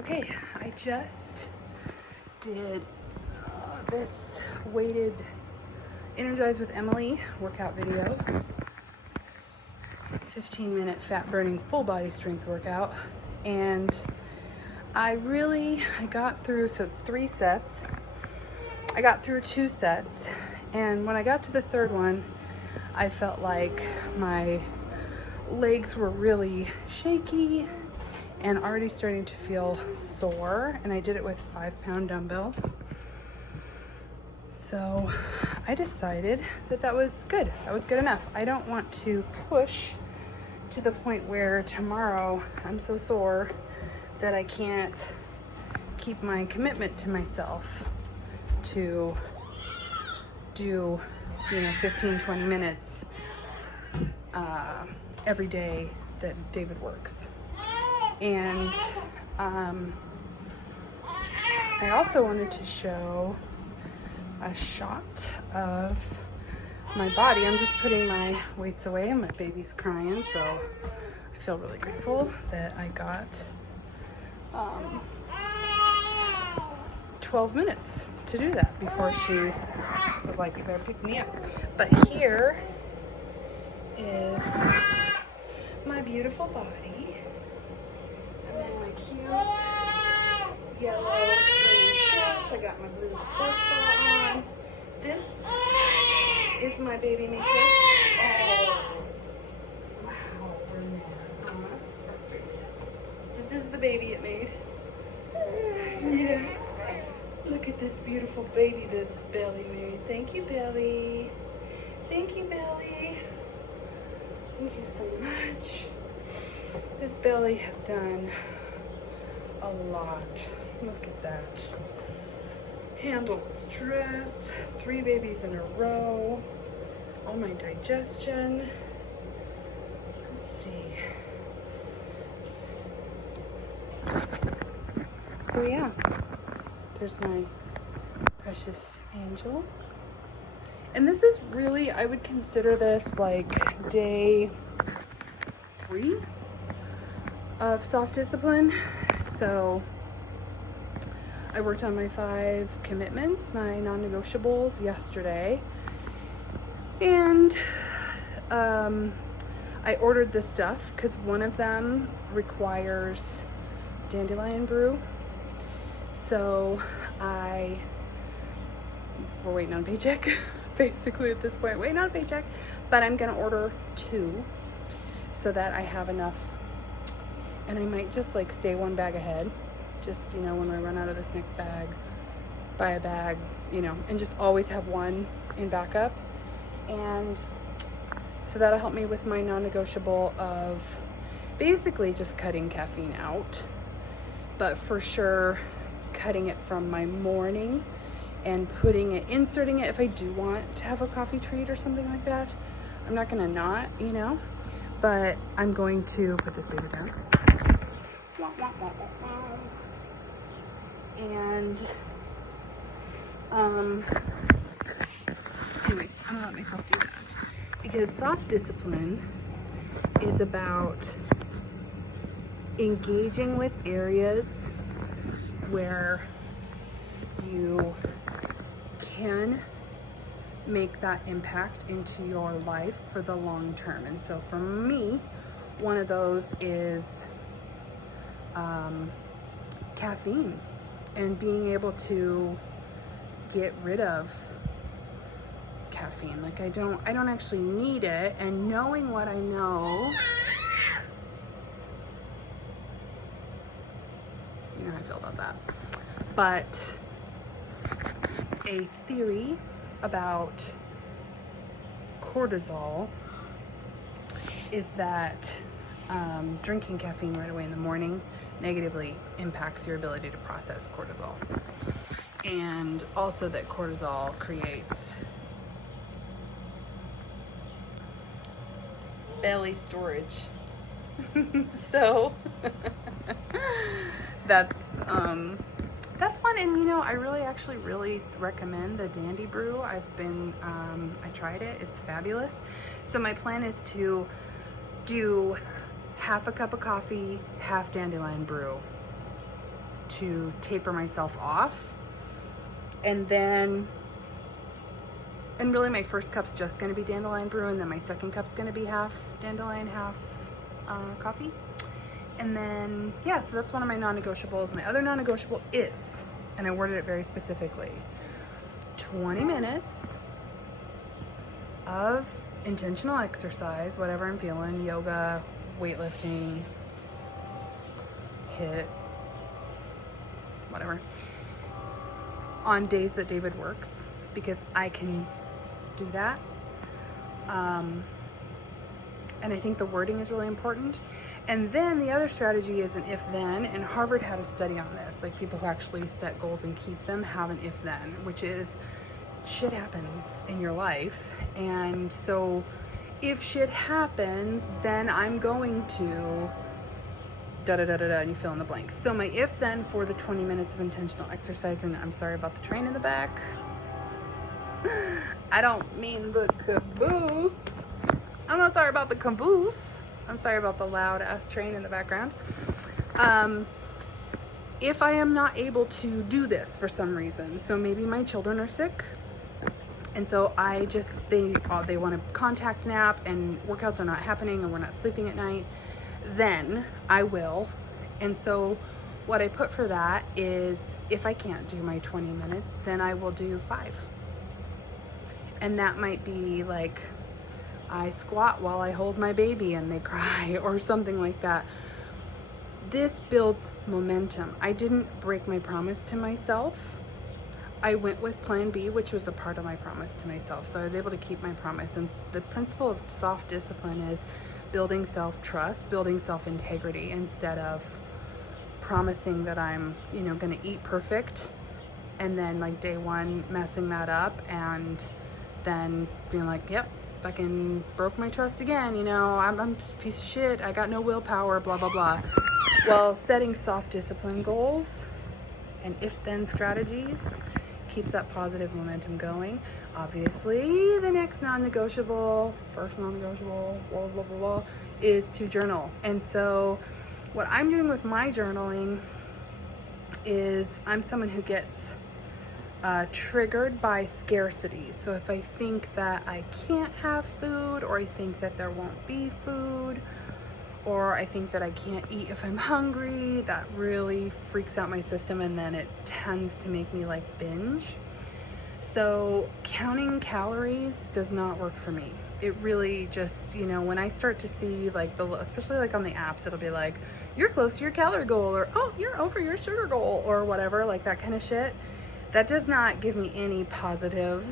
Okay, I just did this weighted Energize with Emily workout video. 15-minute fat burning full body strength workout. And I got through, so it's 3 sets. I got through 2 sets. And when I got to the third one, I felt like my legs were really shaky and already starting to feel sore, and I did it with 5-pound dumbbells. So I decided that was good. That was good enough. I don't want to push to the point where tomorrow I'm so sore that I can't keep my commitment to myself to do, 15-20 minutes every day that David works. And I also wanted to show a shot of my body. I'm just putting my weights away and my baby's crying, so I feel really grateful that I got 12 minutes to do that before she was like, you better pick me up. But here is my beautiful body. I'm in my cute yellow linen shorts. I got my blue sports bra on. This is my baby maker. Oh, wow. This is the baby it made. Yeah. Look at this beautiful baby this Belly made. Thank you, Belly. Thank you, Belly. Thank you so much. This Belly has done a lot. Look at that. Handled stress, 3 babies in a row, all my digestion. Let's see. So yeah, there's my precious angel. And this is really, I would consider this like day 3 of soft discipline. So I worked on my 5 commitments, my non-negotiables yesterday, and I ordered this stuff because one of them requires dandelion brew. So we're waiting on a paycheck basically at this point, waiting on a paycheck, but I'm gonna order 2 so that I have enough. And I might just like stay 1 bag ahead. Just, when I run out of this next bag, buy a bag, and just always have 1 in backup. And so that'll help me with my non-negotiable of basically just cutting caffeine out, but for sure cutting it from my morning and inserting it if I do want to have a coffee treat or something like that. I'm not gonna not, but I'm going to put this baby down. And anyways, I'm gonna let myself do that because soft discipline is about engaging with areas where you can make that impact into your life for the long term. And so for me, one of those is caffeine and being able to get rid of caffeine. Like I don't actually need it, and knowing what I know, you know how I feel about that. But a theory about cortisol is that drinking caffeine right away in the morning negatively impacts your ability to process cortisol. And also that cortisol creates belly storage. So that's one. And I really recommend the Dandy Brew. I tried it, it's fabulous. So my plan is to do half a cup of coffee, half dandelion brew to taper myself off. And then, and really my first cup's just going to be dandelion brew, and then my second cup's going to be half dandelion, half coffee. And then, yeah, so that's one of my non-negotiables. My other non-negotiable is, and I worded it very specifically, 20 minutes of intentional exercise, whatever I'm feeling, yoga, weightlifting, HIIT, whatever, on days that David works, because I can do that. And I think the wording is really important. And then the other strategy is an if-then, and Harvard had a study on this, like people who actually set goals and keep them have an if-then, which is shit happens in your life. And so if shit happens, then I'm going to da-da-da-da-da, and you fill in the blanks. So my if-then for the 20 minutes of intentional exercise, and I'm sorry about the train in the back. I don't mean the caboose. I'm not sorry about the caboose. I'm sorry about the loud ass train in the background. If I am not able to do this for some reason, so maybe my children are sick, and so they want a contact nap and workouts are not happening and we're not sleeping at night, then I will. And so what I put for that is, if I can't do my 20 minutes, then I will do 5. And that might be like, I squat while I hold my baby and they cry, or something like that. This builds momentum. I didn't break my promise to myself. I went with plan B, which was a part of my promise to myself. So I was able to keep my promise. And the principle of soft discipline is building self-trust, building self-integrity, instead of promising that I'm, going to eat perfect, and then like day one messing that up, and then being like, yep, fucking broke my trust again, I'm just a piece of shit, I got no willpower, blah, blah, blah. Well, setting soft discipline goals and if-then strategies keeps that positive momentum going. Obviously, the next non-negotiable, first non-negotiable, blah, blah, blah, blah, is to journal. And so what I'm doing with my journaling is, I'm someone who gets triggered by scarcity. So if I think that I can't have food, or I think that there won't be food, or I think that I can't eat if I'm hungry, that really freaks out my system, and then it tends to make me like binge. So counting calories does not work for me. It really just, when I start to see like especially like on the apps, it'll be like, you're close to your calorie goal, or oh, you're over your sugar goal, or whatever, like that kind of shit. That does not give me any positive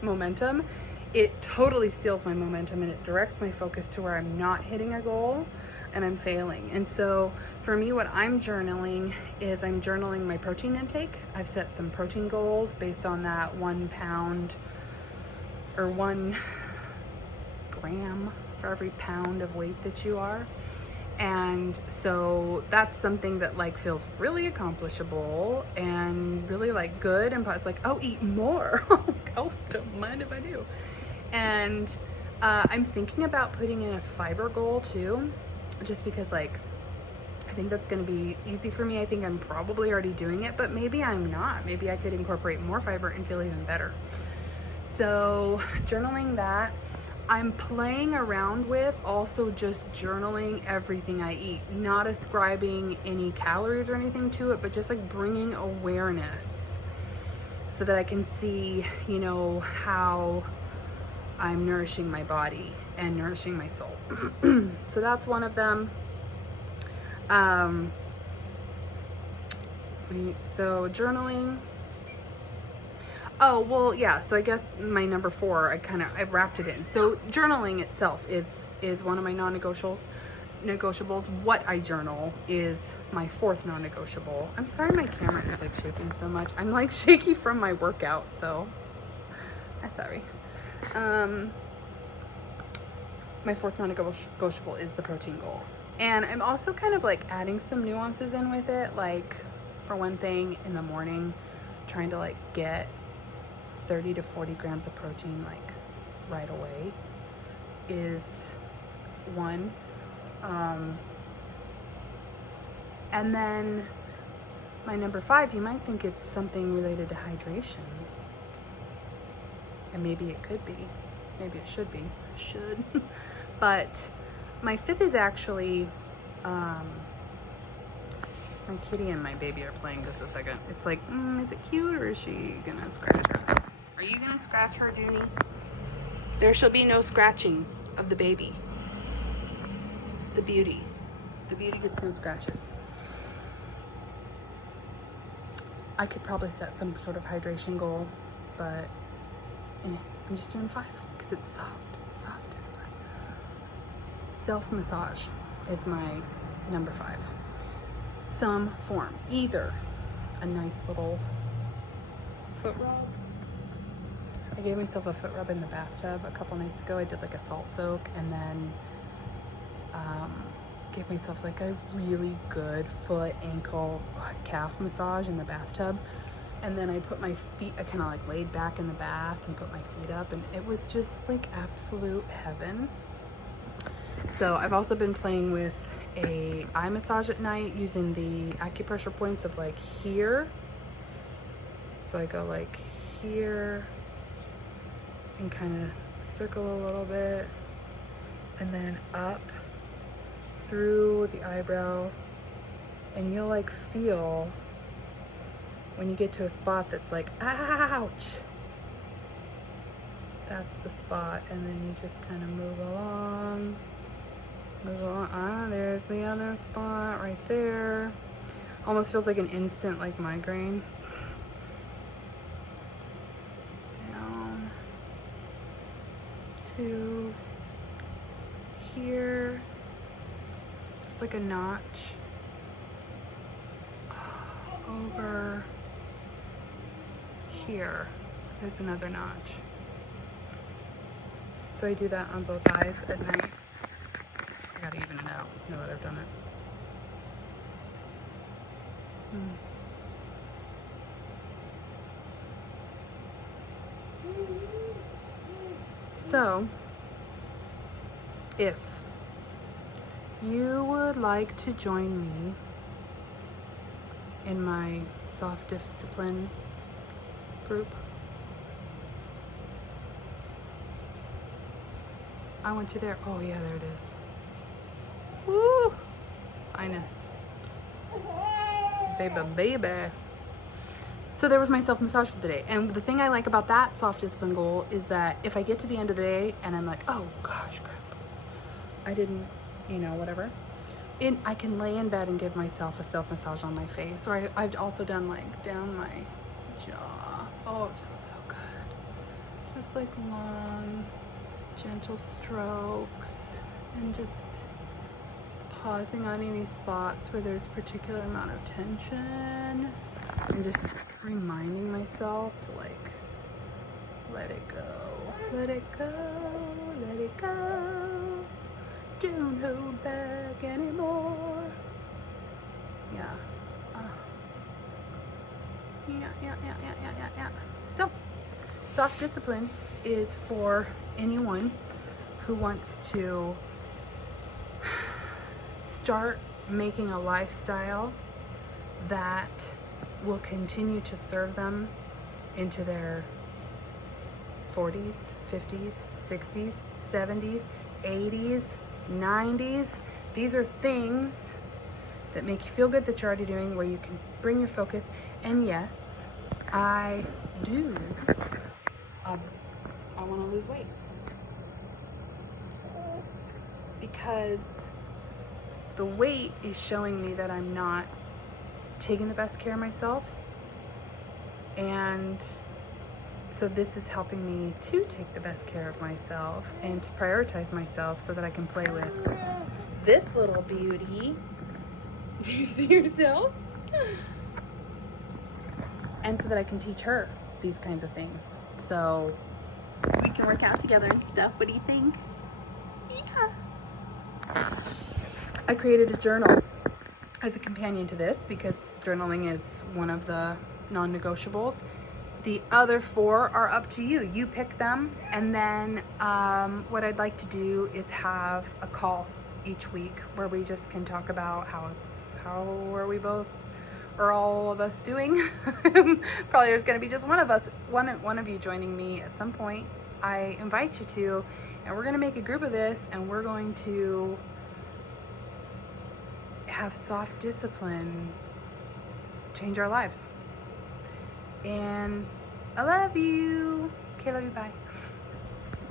momentum. It totally steals my momentum, and it directs my focus to where I'm not hitting a goal and I'm failing. And so for me, what I'm journaling is, I'm journaling my protein intake. I've set some protein goals based on that 1 pound or 1 gram for every pound of weight that you are. And so that's something that like feels really accomplishable and really like good, and it's like, oh, eat more. Oh, don't mind if I do. And I'm thinking about putting in a fiber goal too, just because like I think that's going to be easy for me. I think I'm probably already doing it, but maybe I'm not. Maybe I could incorporate more fiber and feel even better. So journaling that. I'm playing around with also just journaling everything I eat, not ascribing any calories or anything to it, but just like bringing awareness so that I can see, how I'm nourishing my body and nourishing my soul. So that's one of them. So journaling. Oh, well, yeah, so I guess my number 4, I wrapped it in. So journaling itself is one of my non-negotiables. What I journal is my 4th non-negotiable. I'm sorry my camera is like shaking so much. I'm like shaky from my workout, so I'm sorry. My 4th non-negotiable is the protein goal. And I'm also kind of like adding some nuances in with it. Like, for one thing, in the morning, trying to like get 30 to 40 grams of protein like right away is one. And then my number 5, you might think it's something related to hydration. And maybe it could be. Maybe it should be. Should. But my 5th is actually, my kitty and my baby are playing just a second. It's like, is it cute or is she gonna scratch her? Are you gonna scratch her, Junie? There shall be no scratching of the baby. The beauty. The beauty gets no scratches. I could probably set some sort of hydration goal, but I'm just doing 5 because it's soft. It's soft discipline. Self-massage is my number 5. Some form, either a nice little foot rub. I gave myself a foot rub in the bathtub a couple nights ago. I did like a salt soak and then gave myself like a really good foot, ankle, calf massage in the bathtub. And then I put my feet, I kind of like laid back in the bath and put my feet up, and it was just like absolute heaven. So I've also been playing with a eye massage at night using the acupressure points of like here. So I go like here and kind of circle a little bit and then up through the eyebrow, and you'll like feel when you get to a spot that's like, ouch, that's the spot. And then you just kind of move along. There's the other spot right there. Almost feels like an instant like migraine. Down to here. Just like a notch. Over here. There's another notch. So I do that on both eyes at night. I gotta even it out now that I've done it. So, if you would like to join me in my soft discipline group, I want you there. Oh yeah, there it is. Woo! Sinus. Baby. So there was my self-massage for the day. And the thing I like about that soft discipline goal is that if I get to the end of the day and I'm like, oh gosh, crap, I didn't, whatever. I can lay in bed and give myself a self-massage on my face. Or I've also done like down my jaw. Oh, it feels so good. Just like long, gentle strokes and just pausing on any spots where there's a particular amount of tension and just reminding myself to like let it go, let it go, let it go, don't hold back anymore. Yeah. So soft discipline is for anyone who wants to start making a lifestyle that will continue to serve them into their 40s, 50s, 60s, 70s, 80s, 90s. These are things that make you feel good that you're already doing, where you can bring your focus. And yes, I do. I want to lose weight because the weight is showing me that I'm not taking the best care of myself. And so this is helping me to take the best care of myself and to prioritize myself so that I can play with this little beauty. Do you see yourself? And so that I can teach her these kinds of things. So we can work out together and stuff. What do you think? Yeah. I created a journal as a companion to this because journaling is one of the non-negotiables. The other 4 are up to you. You pick them, and then what I'd like to do is have a call each week where we just can talk about how are we both or all of us doing. Probably there's going to be just one of you joining me at some point. I invite you to, and we're going to make a group of this, and we're going to have soft discipline change our lives. And I love you. Okay, love you, bye.